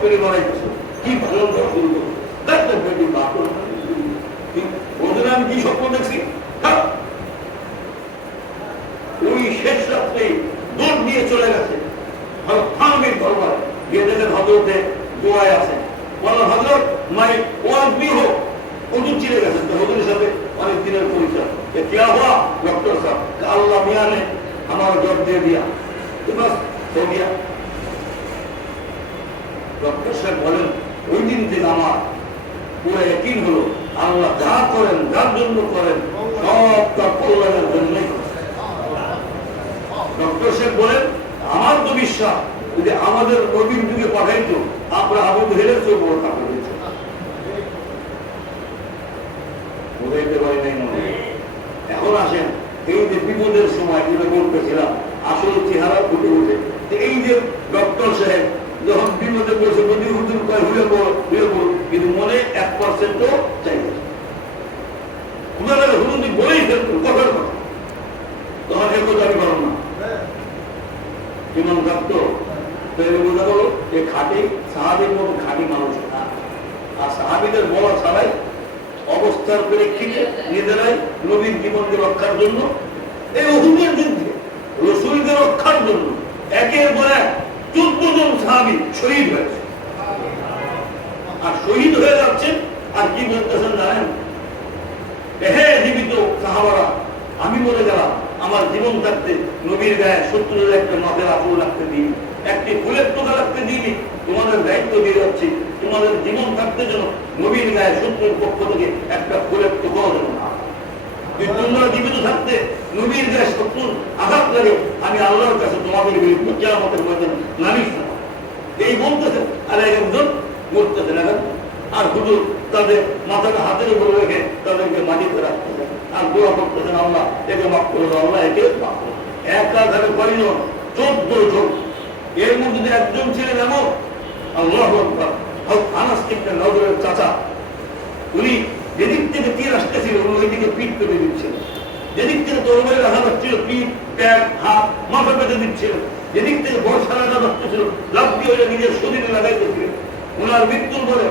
করে বানাইতেছে কি ভালো ওদের আমি কি স্বপ্ন দেখছি ওই শেষ রাত্রে দৌড় দিয়ে চলে গেছে থানবীর দরবার গিয়ে দেখেন হজরতে দোয়ায় আছে বলল হজরত মাই ওয়াজ বি হোক হুজুর চিনে গেছেন তো হুজুরের সাথে অনেক দিনের পরিচয় क्या हुआ डॉक्टर साहब अल्लाह मियां ने हमारा जॉब दे दिया तो बस हो गया डॉक्टर साहब बोलें ওই দিন থেকে আমার পুরো यकीन হলো আল্লাহ যা করেন যার জন্য করেন সব তার কল্যাণের জন্যই ডক্টর সাহেব বলেন আমার তো বিশ্বাস যদি আমাদের নবীর যুগে পাঠাইতো আমরা আবু জেহেলের চেয়ে বড় কাপড় দিয়েছি বুঝাইতে পারি নাই মনে এখন আসেন এই যে বিপদের সময় যেটা বলতেছিলাম আসলে চেহারা ফুটে উঠে এই যে ডক্টর সাহেব যখন বিপদে পড়েছে নদী হুজুর কয় হয়ে পড়ো কিন্তু মনে 1%ও চাইছে হুজুর বলেই ফেলতো কথার কথা তখন একটু দাবি করো না কেমন থাকতো বোঝা গেল যে খাঁটি সাহাবির মতো খাঁটি মানুষ না আর সাহাবিদের বলা ছাড়াই অবস্থার প্রেক্ষিতে নিজেরাই নবীর জীবনকে রক্ষার জন্য এই উহুদের যুদ্ধে রসুলকে রক্ষার জন্য একের পর এক 14 জন সাহাবী শহীদ হয়েছে আর শহীদ হয়ে যাচ্ছেন আর কি বলতেছেন জানেন হে জীবিত সাহাবারা আমি বলে গেলাম আমার জীবন থাকতে নবীর গায়ে শত্রুর একটা নখের আঁচড় রাখতে দিই একটি ফুলের টোকা রাখতে দিইনি তোমাদের দায়িত্ব দিয়ে যাচ্ছি তোমাদের জীবন থাকতে যেন নবীর গায়ে শত্রুর পক্ষ থেকে একটা ফুলের টোকাও যেন না তোমরা জীবিত থাকতে নবীর গায়ে শত্রুর আঘাত লাগে আমি আল্লাহর কাছে তোমাদের বিরুদ্ধে কিয়ামতের ময়দানে নালিশ না এই বলতেছেন আর একজন মরতেছেন এখন আর হুজুর তাদের মাথাটা হাতের উপরে রেখে তাদেরকে মাটিতে রাখতেছেন আর দোয়া করতেছেন আল্লাহ একে মাফ করে দাও আল্লাহ একে মাফ করে একাধারে কয়জন 14 জন এর মধ্যে একজন ছিলেন এমন আল্লাহু আকবার আনাস ইবনে নজরের চাচা উনি যেদিক থেকে তীর আসতেছিল উনি ওইদিকে পিঠ পেতে দিচ্ছিল যেদিক থেকে তরবারি রাখা যাচ্ছিল পিঠ প্যাট হাত মাথা পেতে দিচ্ছিল যেদিক থেকে বর্ষা লাগা যাচ্ছিল লাভ দিয়ে নিজের শরীরে লাগাইতেছিলেন ওনার মৃত্যুর পরে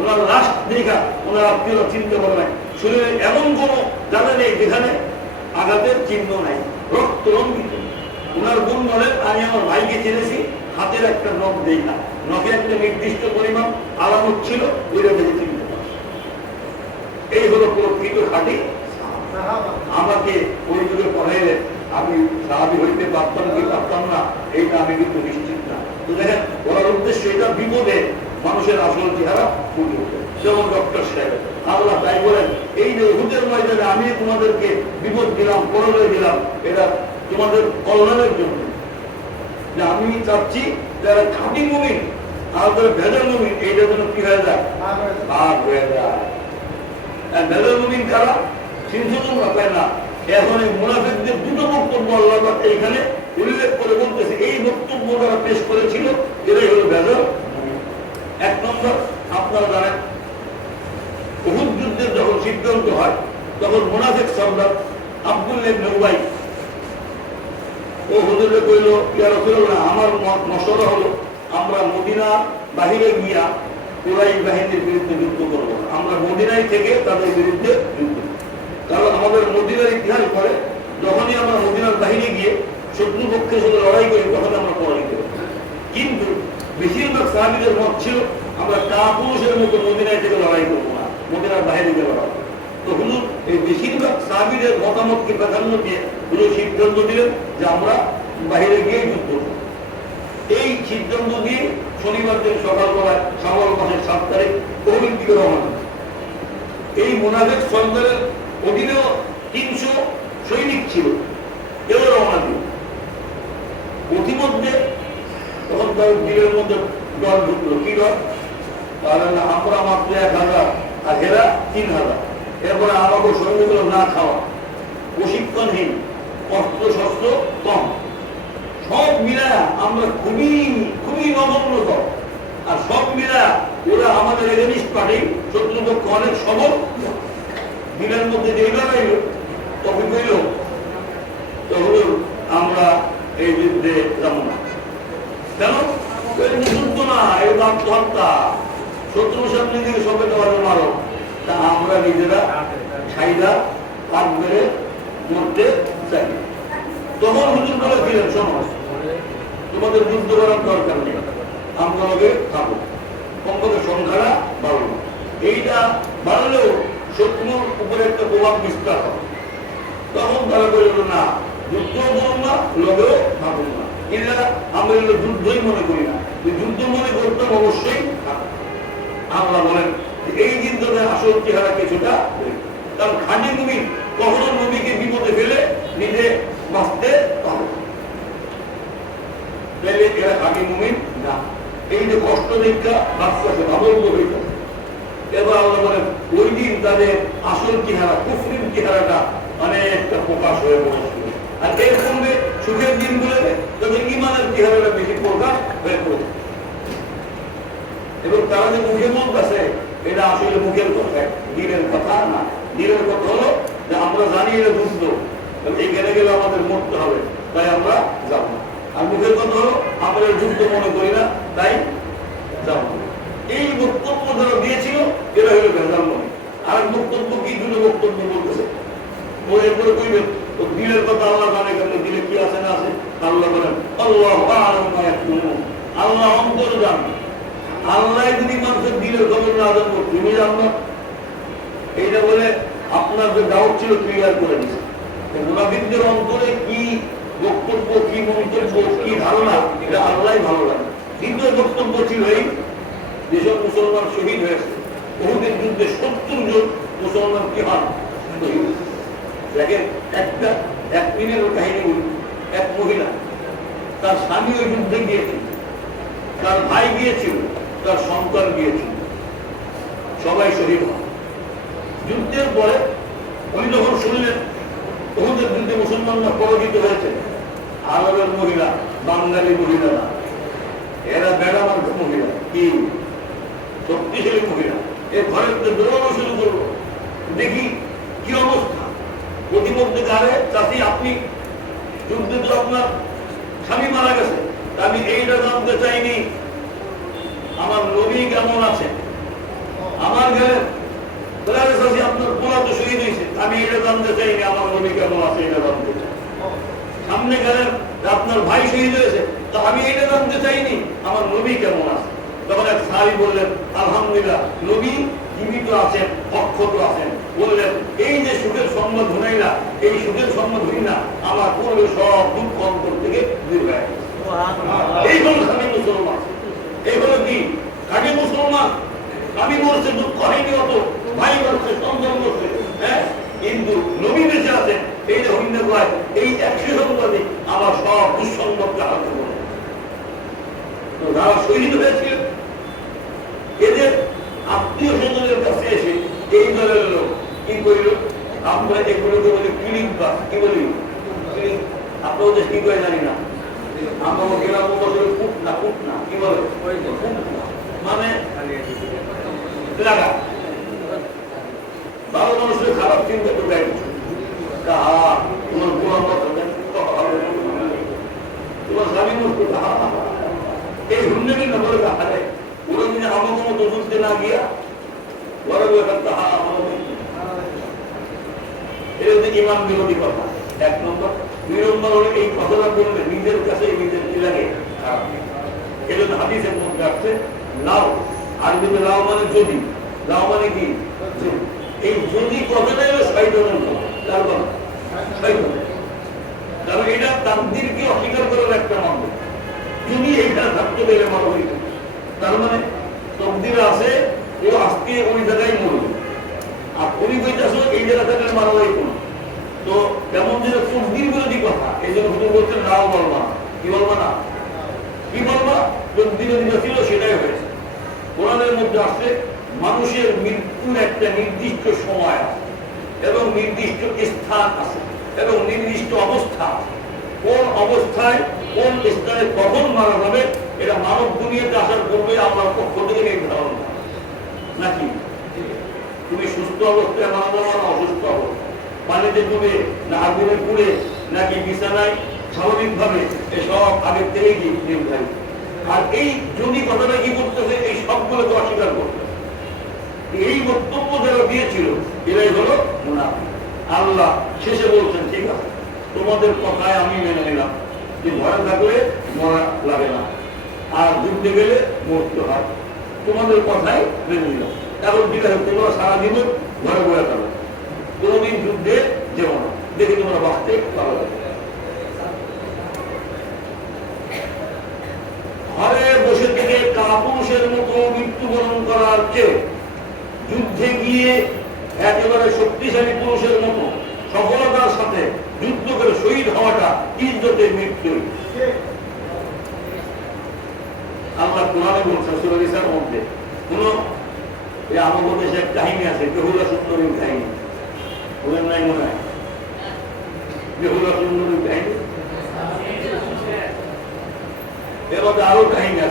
ওনার লাশ দেখা ওনার আত্মীয়রা চিনতে পারে নাই শরীরে এমন কোনো জায়গা নেই যেখানে আঘাতের চিহ্ন নাই রক্ত রঞ্জিত ওনার বোন বলেন আমি আমার ভাইকে চিনেছি হাতের একটা নখ দেই না নখে একটা নির্দিষ্ট পরিমাণ আলামত ছিল ওইটা দেখে চিনতে পারে এই হলো প্রকৃত খাঁটি আমাকে ওই যুগে পড়াইলে আমি সাহাবী হইতে পারতাম কি পারতাম না এইটা আমি কিন্তু নিশ্চিত না তো দেখেন বলার উদ্দেশ্য এটা বিপদে মানুষের আসল চেহারা ফুটে ওঠে যেমন ডক্টর সাহেব আল্লাহ তাই বলেন এই যে উহুদের ময়দানে আমি তোমাদেরকে বিপদ দিলাম পরাজয় দিলাম এটা তোমাদের কল্যাণের জন্য যে আমি চাচ্ছি যারা খাঁটি মুমিন আর যারা ভেজাল মুমিন এইটা যেন কি হয়ে যায় ভাগ হয়ে যায় আর ভেজাল মুমিন কারা চিন্তা তোমরা পায় না এখন এই মুনাফিকদের দুটো বক্তব্য আল্লাহ এইখানে উল্লেখ করে বলতেছে এই বক্তব্য যারা পেশ করেছিল এটাই হলো ভেজাল। এক নম্বর আপনারা জানেন উহুদ যুদ্ধের যখন সিদ্ধান্ত হয় তখন মুনাফিক সর্দার আব্দুল্লাহ ইবনে উবাই ও হুজুরে কইল ইয়া রাসূলুল্লাহ আমার মশওয়ারা হলো আমরা মদিনা বাহিরে গিয়া কুরাইশ বাহিনীর বিরুদ্ধে যুদ্ধ করব আমরা মদিনায় থেকে তাদের বিরুদ্ধে যুদ্ধ কারণ আমাদের মদিনার ইতিহাস করে যখনই আমরা মদিনার বাহিরে গিয়ে শত্রু পক্ষের সাথে লড়াই করি তখন আমরা পরাজিত হই কিন্তু বেশিরভাগ সাহাবীদের মত ছিল আমরা কাপুরুষের মতো মদিনায় থেকে লড়াই করবো না মদিনার বাইরে গিয়ে লড়াই তো হুজুর এই বেশিরভাগ সাহাবীদের মতামতকে প্রাধান্য দিয়ে হুজুর সিদ্ধান্ত দিলেন যে আমরা বাইরে গিয়ে যুদ্ধ করব এই সিদ্ধান্ত দিয়ে শনিবার দিন সকালবেলায় শাওয়াল মাসের 7 তারিখ তহবিল দিকে রওনা এই মুনাফিক সর্দারের অধীনেও 300 সৈনিক ছিল এও রওনা দিল প্রতিমধ্যে তখন তার দিলের মধ্যে দল ঢুকলো কি দল তাহলে আমরা মাত্র 1000 আর হেরা 3000 এরপরে আমাকে সৈন্যগুলো না খাওয়া প্রশিক্ষণহীন অস্ত্র শস্ত্র কম সব মিলায়া আমরা খুবই খুবই নগণ্য দল আর সব মিলায়া ওরা আমাদের এগেনিস্ট পার্টি শত্রুপক্ষ অনেক সবল দিনের মধ্যে যে লড়াইল তখন কইল তো আমরা এই যুদ্ধে যাব না কেন যুদ্ধ না এটা আত্মহত্যা, শত্রুর সামনে দিয়ে সবে তোমাদের মারো, তা আমরা নিজেরা খাইদা পাক মেরে মরতে চাই। তখন হুজুর বলেছিলেন, শোনো তোমাদের যুদ্ধ করার দরকার নেই, আমরা লগে থাকো, কমপক্ষে সংখ্যাটা বাড়ল। এইটা বাড়লেও শত্রুর উপরে একটা প্রভাব বিস্তার হবে। তখন তারা বলল না, যুদ্ধ করুন না, লগেও থাকুন না। এরা আমরা এগুলো যুদ্ধই মনে করি না, যুদ্ধ মনে করতাম অবশ্যই থাকুন। আল্লাহ বলেন এই দিন তোদের আসল চেহারা কিছুটা, কারণ খাঁটি মুমিন কখনো নবীকে বিপদে ফেলে নিজে বাঁচতে পারে, এরা খাঁটি মুমিন না। এই যে কষ্ট দেখা বাচ্চাকে ভাবন্ত হইত, এবার আল্লাহ বলেন ওই দিন তাদের আসল চেহারা, কুফরির চেহারাটা অনেকটা প্রকাশ হয়ে পড়েছিল। আর এর সঙ্গে সুখের দিন বলে তাদের ইমানের চেহারাটা বেশি প্রকাশ হয়ে পড়ে। এবং তারা যে মুখে বলতেছে এটা আসলে মুখের কথা, দিনের কথা না। দিনের কথা হলো যে আমরা জানি এটা যুদ্ধ, এখানে গেলে আমাদের মরতে হবে, তাই আমরা যাব না। আর মুখের কথা হলো আমরা যুদ্ধ মনে করি না, তাই যাব না। এই বক্তব্য যারা দিয়েছিল এরা হলো ভেজাল মনে। আর বক্তব্য কি দুটো বক্তব্য বলতেছে, এরপরে কইবেন দিলের কথা আল্লাহ জানে, কেন দিলে কি আছে না আছে আল্লাহ বলেন আল্লাহ আল্লাহ অন্তর জানে। আল্লাহ যদি মানুষের দিলের খবর না জানবো, তুমি জানবো। এইটা বলে আপনার যে ডাউট ছিল ক্লিয়ার করে দিচ্ছে। মুনাফিকদের অন্তরে কি বক্তব্য, কি মন্তব্য, কি ধারণা, এটা আল্লাহ ভালো লাগে। দ্বিতীয় বক্তব্য ছিল এই, যেসব মুসলমান শহীদ হয়েছে বহুদিন যুদ্ধে 70 জন মুসলমান কি হন শহীদ। দেখেন একটা এক মিনিটের কাহিনী বলি। এক মহিলা, তার স্বামী ওই যুদ্ধে গিয়েছিল, তার ভাই গিয়েছিল, তার সন্তান গিয়েছিল, সবাই শহীদ হন। যুদ্ধের পরে উনি যখন শুনলেন ওদের যুদ্ধে মুসলমানরা পরাজিত হয়েছে, আরবের মহিলা, বাঙালি মহিলা না, এরা বেড়ামার্গ মহিলা, কি শক্তিশালী মহিলা, এর ঘরের দৌড়ানো শুরু করলো। দেখি কি অবস্থা, প্রতিমধ্যে গাড়ে চাষি আপনি যুদ্ধে তো আপনার স্বামী মারা গেছে, আমি এইটা জানতে চাইনি আমার নবী কেমন আছে। আমার গেলে আপনার পোলা তো শহীদ হয়েছে, আমি এটা জানতে চাইনি আমার নবী কেমন আছে, এটা জানতে চাই। সামনে গেলেন আপনার ভাই শহীদ হয়েছে, তো আমি এটা জানতে চাইনি আমার নবী কেমন আছে। তখন এক সাহাবী বললেন আলহামদুলিল্লাহ নবী জীবিত আছেন, অক্ষত আছেন। বললেন এই যে সুখের সংবাদ শুনাই না, এই সুখের সংবাদ শুনি না, আমার পূর্বে সব দুঃখ অন্তর থেকে দূর হয়ে গেছে। এই হল খাঁটি মুসলমান, এই হলো কি খাঁটি মুসলমান। আমি বলছে দুঃখ হয়নি, অত ভাই বলছে, সন্তান বলছে, হ্যাঁ, কিন্তু নবী বেঁচে আছেন, এই যে হইতে পায় এই 100 সংবাদে আমার সব দুঃসংবাদকে হাতে করে। তো যারা শহীদ হয়েছিল এদের আত্মীয় স্বজনের কাছে এসে এই দলের লোক কি করিল, আমরা এগুলোকে বলি ক্লিনিক বা কি বলি ক্লিনিক, আপনার ওদের কি করে জানি না, আমরা গ্রাম বছর ফুট না কি বলে মানে লাগা। ভালো মানুষের খারাপ চিন্তা তো দেয়, তোমার স্বামী এই হুন্ডি না বলে হারে ওরা যদি আমার কোনো দোষে না গিয়া বড় ইমান বিরোধী কথা। 1 নম্বর। 2 নম্বর হলো এই কথাটা বললে নিজের কাছে নিজের কি লাগে খারাপ। এই জন্য হাদিসের মধ্যে আসছে লাও, আর যদি লাও মানে যদি, লাও মানে কি এই যদি কথাটাই হলো শয়তানের কথা, তার কথা শয়তান। কারণ এটা তাকদীরকে অস্বীকার করার একটা মাধ্যম। যদি এইটা থাকতে পেরে মারা হইত, তার মানে তকদিরে আছে ও আজকে ওই জায়গায় মরবে, আর উনি কইতেছ এই জায়গা থেকে মারা হইত না। তো কেমন যেটা তকদির বিরোধী কথা, এই জন্য হুজুর বলছেন নাও বলবা না। কি বলবা না? কি বলবা? তকদিরে যেটা ছিল সেটাই হয়েছে। কোরআনের মধ্যে আসছে মানুষের মৃত্যুর একটা নির্দিষ্ট সময় আছে এবং নির্দিষ্ট স্থান আছে এবং নির্দিষ্ট অবস্থা। কোন অবস্থায় কোন স্থানে কখন মারা যাবে এটা মানব দুনিয়াতে আসার পূর্বে আমার পক্ষ থেকে নির্ধারণ করে নাকি? তুমি সুস্থ অবস্থায় মারা যাবো না অসুস্থ অবস্থায়, পানিতে ডুবে না আগুনে পুড়ে নাকি বিছানায়, স্বাভাবিকভাবে এসব আগের থেকেই নির্ধারিত। আর এই যদি কথাটা কি করতেছে, এই সবগুলোকে অস্বীকার করতে, এই বক্তব্য যারা দিয়েছিল এরাই হলো মুনাফিক। আল্লাহ শেষে বলছেন, ঠিক আছে, তোমাদের কথায় আমি মেনে নিলাম যে ভয় থাকলে মরা লাগে না, আর যুদ্ধে গেলে মরতে হয়, তোমাদের কথায় মেনে নিলাম। এখন ঠিক আছে, তোমরা সারাদিন ঘরে বয়ে থাকো, কোনোদিন যুদ্ধে যেও না, দেখে তোমরা বাঁচতে পারো। ঘরে বসে থেকে কাপুরুষের মতো মৃত্যুবরণ করার চেয়ে যুদ্ধে গিয়ে একেবারে শক্তিশালী পুরুষের মতো সফলতার সাথে যুদ্ধ করে শহীদ হওয়াটা ইজ্জতের মৃত্যু। আল্লাহ কোরআনে বলছেন সূরা নিসার মধ্যে, কোন আমাদের দেশে এক কাহিনী আছে, বেহুলা সুন্দরীর কাহিনী, বলেন নাই মনে হয়? বেহুলা সুন্দরীর কাহিনী, এর মধ্যে আরো কাহিনী আছে।